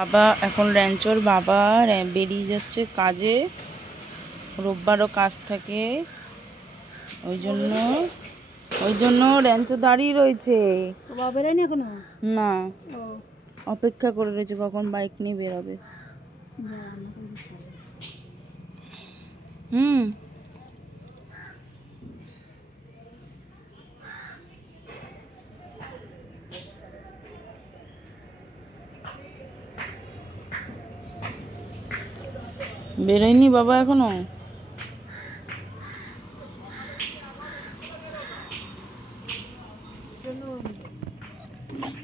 বাবা এখন র্যাঞ্চোর বাবা বেরিয়ে যাচ্ছে কাজে, রোববারও কাজ থাকে, ওই জন্য র্যাঞ্চো দাঁড়িয়ে রয়েছে। বাবা বেরোয়নি এখনো? না, অপেক্ষা করে রয়েছে কখন বাইক নিয়ে বেরোবে। বেরোয়নি বাবা এখনো।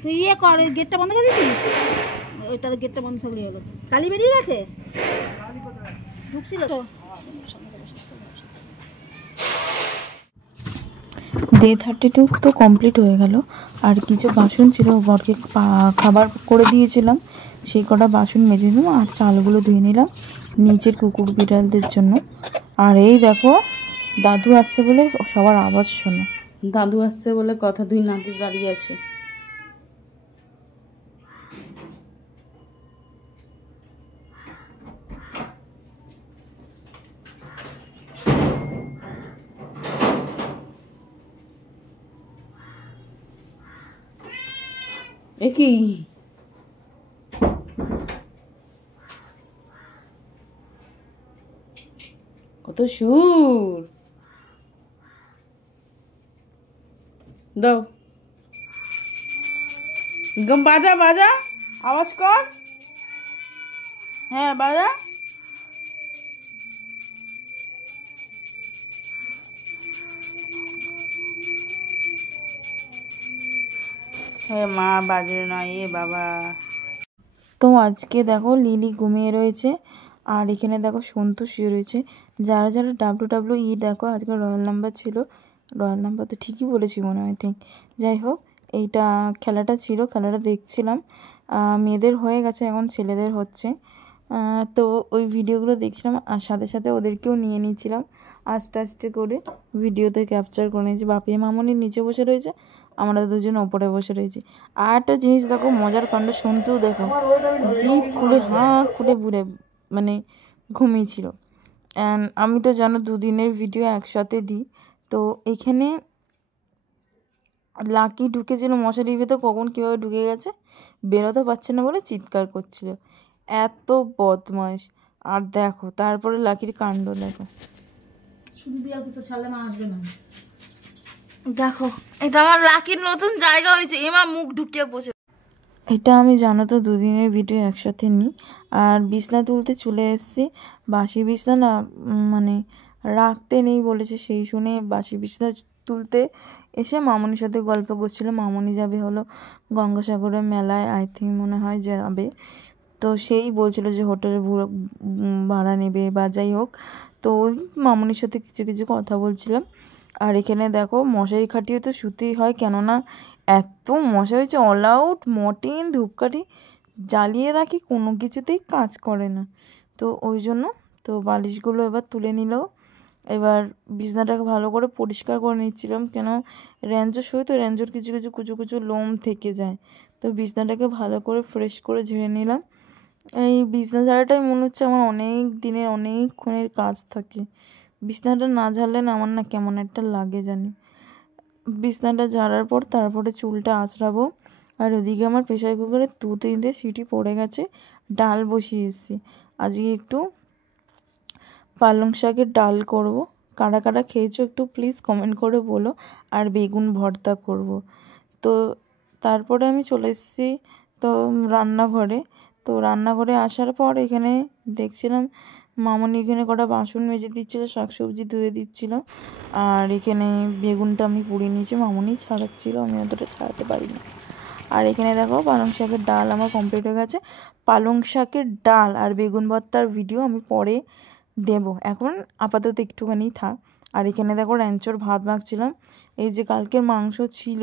তুই ইয়ে কর, গেটটা বন্ধ করে দিয়েছিস? ওইটা গেটটা বন্ধ থাকলে হলো। কালি বেরিয়ে গেছে, ঢুকছিল তো। ডে 32 তো কমপ্লিট হয়ে গেল। আর কিছু বাসন ছিল, বরকে খাবার করে দিয়েছিলাম, সেই কটা বাসন মেজে নিলাম আর চালগুলো ধুয়ে নিলাম নিচের কুকুর বিড়ালদের জন্য। আর এই দেখো দাদু আসছে বলে সবার আওয়াজ শোনো। দাদু আসছে বলে কথা, দুই নাতি দাঁড়িয়ে আছে। একই কত সুর দাও, বাজা বাজা, আওয়াজ কর। হ্যাঁ বাজা। হ্যাঁ মা বাজে না এ বাবা। তো আজকে দেখো লিলি ঘুমিয়ে রয়েছে, আর এখানে দেখো সন্তু শুয়ে রয়েছে। যারা যারা WWE দেখো, আজকে রয়্যাল নাম্বার ছিল, রয়্যাল নাম্বার তো ঠিকই বলেছি মনে হয়, থিঙ্ক। যাই হোক, এইটা খেলাটা ছিল, খেলাটা দেখছিলাম। মেয়েদের হয়ে গেছে, এখন ছেলেদের হচ্ছে। তো ওই ভিডিওগুলো দেখছিলাম, আর সাথে সাথে ওদেরকেও নিয়ে নিচ্ছিলাম আস্তে আস্তে করে, ভিডিওতে ক্যাপচার করে নিয়েছি। বাপিয়া মামনি নিচে বসে রয়েছে, আমরা দুজন ওপরে বসে রয়েছি। আর একটা জিনিস দেখো, মজার কাণ্ড, শুনতেও দেখো জিভ খুলে খুলে বুড়ে মানে ঘুমিয়েছিল। অ্যান্ড আমি তো জানো দুদিনের ভিডিও একসাথে দিই, তো এখানে লাকি ঢুকেছিল মশারির ভেতর, কখন কীভাবে ঢুকে গেছে বেরোতে পারছে না বলে চিৎকার করছিল, এত বদমাইশ। আর দেখো তারপরে লাকির কাণ্ড দেখো, শুধু বিয়ার তো ছাড়লে মা আসবে না। দেখো এটা আমার লাকির নতুন জায়গা হয়েছে, এমা মুখ ঢুকিয়ে বসে। এটা আমি জানো তো দুদিনের ভিডিও একসাথে নিই। আর বিছনা তুলতে চলে এসেছি, বাসি বিছনা না মানে রাখতে নেই বলেছে, সেই শুনে বাসি বিছনা তুলতে এসে মামনির সাথে গল্প করছিল। মামনি যাবে হলো গঙ্গাসাগরের মেলায়, আই থিঙ্ক মনে হয় যাবে। তো সেই বলছিল যে হোটেলের ভাড়া নেবে বা যাই হোক, তো ওই মামনির সাথে কিছু কিছু কথা বলছিলাম। আর এখানে দেখো মশারি খাটিয়ে তো শুতেই হয়, কেননা এত মশা হয়েছে। অল আউট, মর্টিন, ধূপকাঠি জ্বালিয়ে রাখি, কোনো কিছুতেই কাজ করে না। তো ওই জন্য তো বালিশগুলো এবার তুলে নিল। এবার বিছনাটাকে ভালো করে পরিষ্কার করে নিচ্ছিলাম, কেন র্যাঞ্চো শোয় তো র্যাঞ্চোর কিছু কিছু কুচু কুচু লোম থেকে যায়। তো বিছনাটাকে ভালো করে ফ্রেশ করে ঝেড়ে নিলাম। এই বিছনা ঝাড়াটাই মনে হচ্ছে আমার অনেক দিনের অনেকক্ষণের কাজ থাকে। বিছনাটা না ঝাড়লে না আমার না কেমন একটা লাগে জানি। বিছনাটা ঝাড়ার পর তারপরে চুলটা আঁচড়াবো। আর ওদিকে আমার প্রেশার কুকারে 2-3টে সিটি পড়ে গেছে, ডাল বসিয়ে এসেছি। আজকে একটু পালং শাকের ডাল করব। কারা কারা খেয়েছো একটু প্লিজ কমেন্ট করে বলো। আর বেগুন ভর্তা করব। তো তারপরে আমি চলে এসেছি তো রান্নাঘরে। তো রান্নাঘরে আসার পর এখানে দেখছিলাম মামনি এখানে কটা বাসন মেজে দিচ্ছিলো, শাকসবজি ধুয়ে দিচ্ছিলো। আর এখানে বেগুনটা আমি পুড়িয়ে নিয়েছি, মামনি ছাড়াচ্ছিল, আমি অতটা ছাড়াতে পারি না। আর এখানে দেখো পালং শাকের ডাল আমার কমপ্লিট হয়ে গেছে। পালং শাকের ডাল আর বেগুন ভর্তার ভিডিও আমি পরে দেব, এখন আপাতত একটুখানি থাক। আর এখানে দেখো র্যাঞ্চোর ভাত মাখছিলাম। এই যে কালকের মাংস ছিল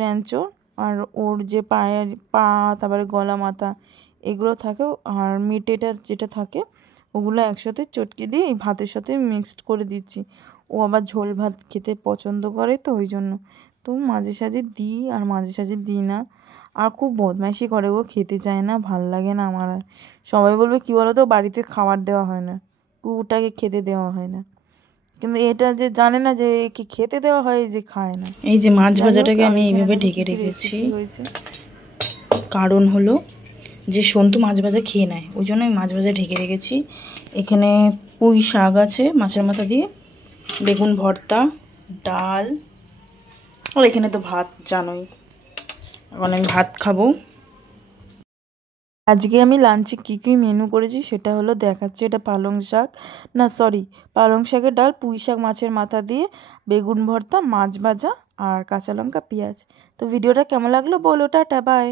র্যাঞ্চোর, আর ওর যে পায়ের পা, তারপরে গলা, মাথা এগুলো থাকে, আর মিটেটা যেটা থাকে ওগুলো একসাথে চটকে দিয়ে এই ভাতের সাথে মিক্সড করে দিচ্ছি। ও আবার ঝোল ভাত খেতে পছন্দ করে, তো ওই জন্য তো মাঝে সাঝে দিই আর মাঝে সাঝে দিই না। আর খুব বদমাইশি করে, ও খেতে চায় না, ভাল লাগে না আমার। আর সবাই বলবে কী বলো তো, বাড়িতে খাবার দেওয়া হয় না, কুকুরটাকে খেতে দেওয়া হয় না, কিন্তু এটা যে জানে না যে কি খেতে দেওয়া হয়, যে খায় না। এই যে মাছ যাই হোক, ভাজাটাকে আমি এখানে এইভাবে দেখো ঢেকে কি কি রেখেছি, রেসিপি হয়েছে। কারণ হলো যে সন্তু মাছ ভাজা খেয়ে নেয়, ওই জন্য আমি মাছ ভাজা ঢেকে রেখেছি। এখানে পুঁই শাক আছে মাছের মাথা দিয়ে, বেগুন ভর্তা, ডাল, আর এখানে তো ভাত জানোই। এখন আমি ভাত খাবো। আজকে আমি লাঞ্চে কী কী মেনু করেছি সেটা হলো দেখাচ্ছি। এটা পালং শাক, না সরি, পালং শাকের ডাল, পুঁই শাক মাছের মাথা দিয়ে, বেগুন ভর্তা, মাছ ভাজা আর কাঁচা লঙ্কা পেঁয়াজ। তো ভিডিওটা কেমন লাগলো বলো, টাটা বাই।